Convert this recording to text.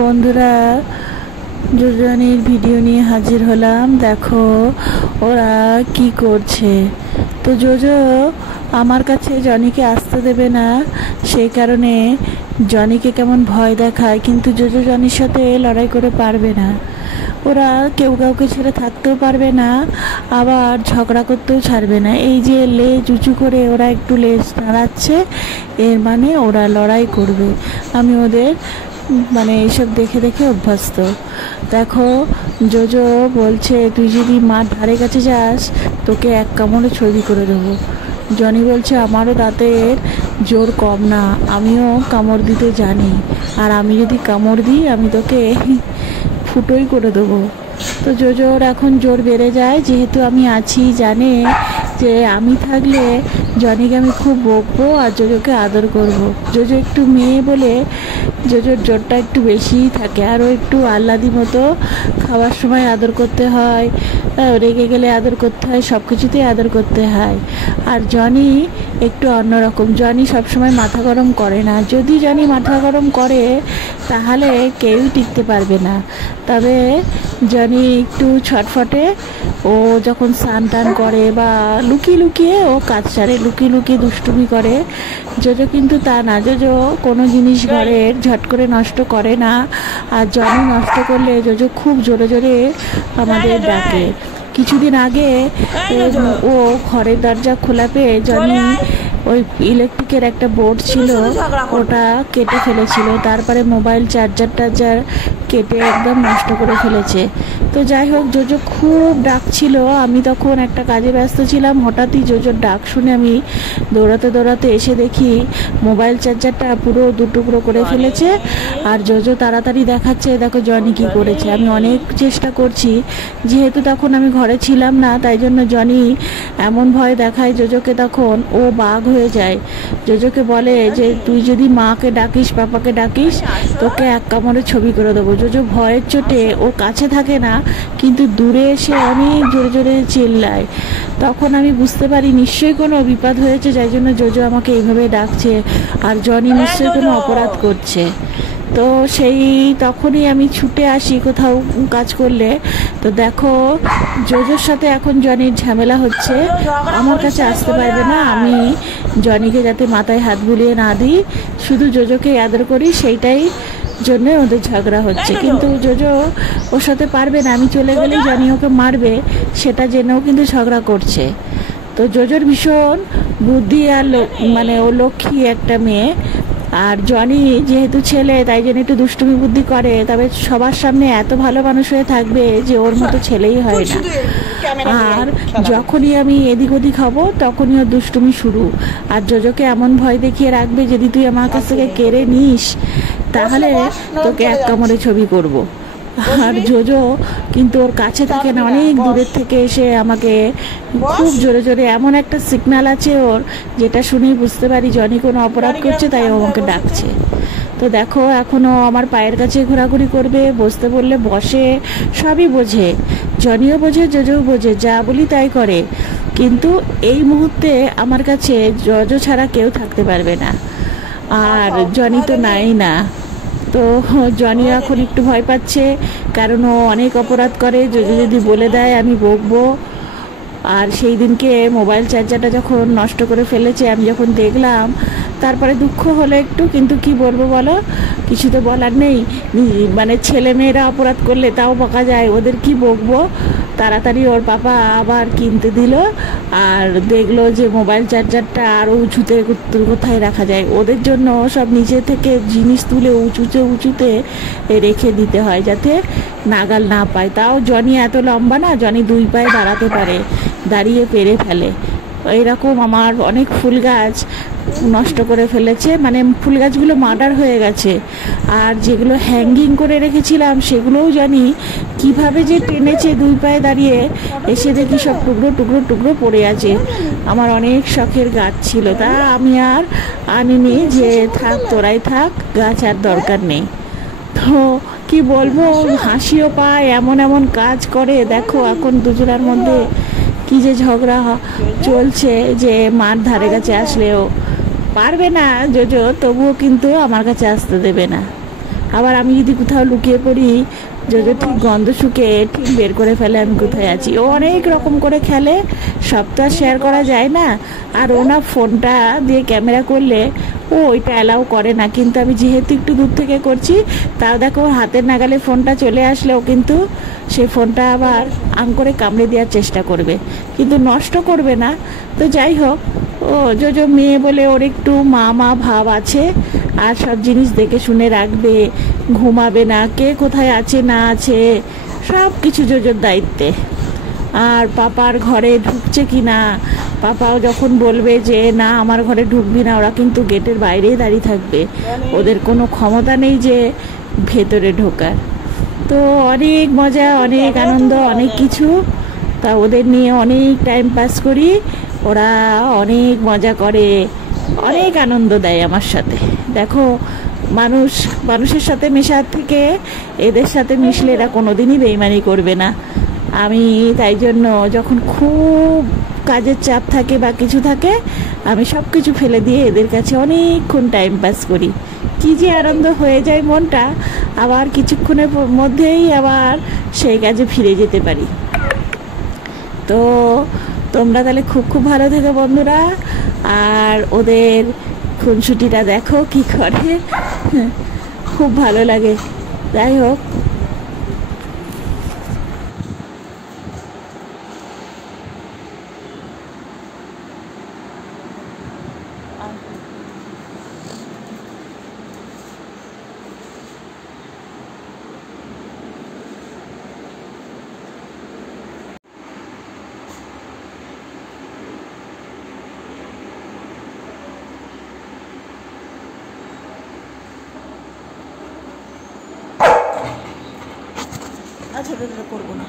বন্ধুরা, যোজনের ভিডিও নিয়ে হাজির হলাম। দেখো ওরা কি করছে। তো জোজো আমার কাছে জনিকে আসতে দেবে না, সেই কারণে জনিকে কেমন ভয় দেখায়, কিন্তু জোজো জনির সাথে লড়াই করে পারবে না। ওরা কেউ কাউকে ছেড়ে থাকতেও পারবে না, আবার ঝগড়া করতেও ছাড়বে না। এই যে লেজ উঁচু করে ওরা একটু লেজ নাড়াচ্ছে, এর মানে ওরা লড়াই করবে। আমি ওদের এইসব দেখে দেখে অভ্যস্ত। দেখো জোজো বলছে, তুই যদি মার ধারে কাছে যাস তোকে এক কামড়ে ছবি করে দেবো। জনি বলছে, আমারও দাঁতের জোর কম না, আমিও কামড় দিতে জানি, আর আমি যদি কামড় দিই আমি তোকে ফুটোই করে দেবো। তো জোজোর এখন জোর বেড়ে যায়, যেহেতু আমি আছি, জানে যে আমি থাকলে জনিকে আমি খুব বকবো আর জোজোকে আদর করব। জোজো একটু মেয়ে বলে জোজোর জোরটা একটু বেশিই থাকে, আরও একটু আহ্লাদি মতো খাওয়ার সময় আদর করতে হয়, রেগে গেলে আদর করতে হয়, সব কিছুতেই আদর করতে হয়। আর জনি একটু অন্যরকম, জনি সবসময় মাথা গরম করে না। যদি জনি মাথা গরম করে তাহলে কেউই টিকতে পারবে না। তবে জনি একটু ছটফটে, ও যখন স্নান টান করে বা লুকিয়ে লুকিয়ে ও কাজ সারে, লুকিয়ে লুকিয়ে দুষ্টুমি করে। জোজো কিন্তু তা না, জোজো কোনো জিনিস ঘরের ঝট করে নষ্ট করে না। আর জনি নষ্ট করলে জোজো খুব জোরে জোরে আমাদের ডাকে। কিছুদিন আগে ও ঘরের দরজা খোলা পেয়ে জনি ওই ইলেকট্রিকের একটা বোর্ড ছিল ওটা কেটে ফেলেছিল, তারপরে মোবাইল চার্জার কেটে একদম নষ্ট করে ফেলেছে। তো যাই হোক, জোজো খুব ডাকছিল, আমি তখন একটা কাজে ব্যস্ত ছিলাম। হঠাৎই জোজোর ডাক শুনে আমি দৌড়াতে দৌড়াতে এসে দেখি মোবাইল চার্জারটা পুরো দুটুকরো করে ফেলেছে। আর জোজো তাড়াতাড়ি দেখাচ্ছে, দেখো জনি কি করেছে। আমি অনেক চেষ্টা করছি, যেহেতু তখন আমি ঘরে ছিলাম না, তাই জন্য জনি এমন ভয় দেখায় জোজোকে, তখন ও বাঘ হয়ে যায়। জোজোকে বলে যে, তুই যদি মাকে ডাকিস, পাপাকে ডাকিস, তোকে এক কামড়ে ছবি করে দেবো। জোজো ভয়ের চোটে ও কাছে থাকে না, কিন্তু দূরে এসে অনেক জোরে জোরে চিল্লায়। তখন আমি বুঝতে পারি নিশ্চয়ই কোনো বিপদ হয়েছে, যাই জন্য জোজো আমাকে এইভাবে ডাকছে, আর জনি নিশ্চয়ই কোনো অপরাধ করছে। তো তখনই আমি ছুটে আসি কোথাও কাজ করলে। তো দেখো জোজোর সাথে এখন জনির ঝামেলা হচ্ছে, আমার কাছে আসতে পারবে না। আমি জনিকে যাতে মাথায় হাত বুলিয়ে না দিই, শুধু জোজোকে আদর করি, সেইটাই জন্য ওদের ঝগড়া হচ্ছে। কিন্তু জোজো ওর সাথে পারবে না, আমি চলে গেলেই জনি ওকে মারবে, সেটা জেনেও কিন্তু ঝগড়া করছে। তো জোজোর ভীষণ বুদ্ধি, আর ও লক্ষ্মী একটা মেয়ে। আর জনি যেহেতু ছেলে, তাই জন্য একটু দুষ্টুমি বুদ্ধি করে, তবে সবার সামনে এত ভালো মানুষ হয়ে থাকবে যে ওর মতো ছেলেই হয় না। আর যখনই আমি এদিক ওদিক হব তখনই ওর দুষ্টুমি শুরু। আর জোজোকে এমন ভয় দেখিয়ে রাখবে, যদি তুই আমার কাছ থেকে কেড়ে নিস তাহলে তোকে এক কামড়ে ছবি করব। আর জোজো কিন্তু ওর কাছে থাকে না, অনেক দূরের থেকে এসে আমাকে খুব জোরে জোরে, এমন একটা সিগন্যাল আছে ওর, যেটা শুনেই বুঝতে পারি জনি কোনো অপরাধ করছে, তাই ও আমাকে ডাকছে। তো দেখো এখনও আমার পায়ের কাছে ঘোরাঘুরি করবে, বসতে বললে বসে, সবই বোঝে। জনিও বোঝে, জোজোও বোঝে, যা বলি তাই করে। কিন্তু এই মুহূর্তে আমার কাছে জোজো ছাড়া কেউ থাকতে পারবে না, আর জনি তো নাই না। তো জনি এখন একটু ভয় পাচ্ছে, কারণ ও অনেক অপরাধ করে, যদি বলে দেয় আমি বকবো। আর সেই দিনকে মোবাইল চার্জারটা যখন নষ্ট করে ফেলেছে, আমি যখন দেখলাম, তারপরে দুঃখ হলো একটু, কিন্তু কি বলবো বলো, কিছু তো বলার নেই। ছেলে মেয়েরা অপরাধ করলে তাও বকা যায়, ওদের কি বকবো। তাড়াতাড়ি ওর পাপা আবার কিনতে দিল, আর দেখলো যে মোবাইল চার্জারটা আরও উঁচুতে কোথায় রাখা যায়, ওদের জন্য সব নিচে থেকে জিনিস তুলে উঁচুতে রেখে দিতে হয়, যাতে নাগাল না পায়। তাও জনি এত লম্বা না, জনি 2 পায়ে দাঁড়াতে পারে, দাঁড়িয়ে পেরে ফেলে। এইরকম আমার অনেক ফুল গাছ নষ্ট করে ফেলেছে, ফুল গাছগুলো মার্ডার হয়ে গেছে। আর যেগুলো হ্যাঙ্গিং করে রেখেছিলাম সেগুলোও জানি কিভাবে যে টেনেছে, 2 পায়ে দাঁড়িয়ে, এসে দেখি সব টুকরো টুকরো টুকরো পড়ে আছে। আমার অনেক শখের গাছ ছিল, তা আমি আর আনিনি, যে থাক তোরাই থাক, গাছ আর দরকার নেই। তো কি বলবো, হাসিও পায়, এমন এমন কাজ করে। দেখো এখন দুজনের মধ্যে কি যে ঝগড়া চলছে, যে মার ধারে কাছে আসলেও পারবে না জোজো, তবুও কিন্তু আমার কাছে আসতে দেবে না। আবার আমি যদি কোথাও লুকিয়ে পড়ি, জোজো ঠিক গন্ধ শুকে ঠিক বের করে ফেলে আমি কোথায় আছি। ও অনেক রকম করে খেলে, সব তো আর শেয়ার করা যায় না। আর ওনা ফোনটা দিয়ে ক্যামেরা করলে ও ওইটা অ্যালাউ করে না, কিন্তু আমি যেহেতু একটু দূর থেকে করছি, তাও দেখো ওর হাতের নাগালে ফোনটা চলে আসলেও কিন্তু সেই ফোনটা আবার আম করে কামড়ে দেওয়ার চেষ্টা করবে, কিন্তু নষ্ট করবে না। তো যাই হোক, ও জোজো মেয়ে বলে ওর একটু মা মা ভাব আছে, আর সব জিনিস দেখে শুনে রাখবে, ঘুমাবে না, কে কোথায় আছে না আছে সব কিছু জোজোর দায়িত্বে। আর পাপার ঘরে ঢুকছে কি না, পাপাও যখন বলবে যে না আমার ঘরে ঢুকবি না, ওরা কিন্তু গেটের বাইরেই দাঁড়িয়ে থাকবে, ওদের কোনো ক্ষমতা নেই যে ভেতরে ঢোকার। তো অনেক মজা, অনেক আনন্দ, অনেক কিছু। তা ওদের নিয়ে অনেক টাইম পাস করি, ওরা অনেক মজা করে, অনেক আনন্দ দেয় আমার সাথে। দেখো, মানুষের সাথে মেশার থেকে এদের সাথে মিশলে এরা কোনোদিনই বেইমানি করবে না। আমি তাই জন্য যখন খুব কাজের চাপ থাকে বা কিছু থাকে, আমি সব কিছু ফেলে দিয়ে এদের কাছে অনেকক্ষণ টাইম পাস করি। কী যে আনন্দ হয়ে যায় মনটা, আবার কিছুক্ষণের মধ্যেই আবার সেই কাজে ফিরে যেতে পারি। তো তোমরা তাহলে খুব খুব ভালো থেকো বন্ধুরা, আর ওদের খুনসুটিটা দেখো কি করে, খুব ভালো লাগে। যাই হোক, আচ্ছা করবো না।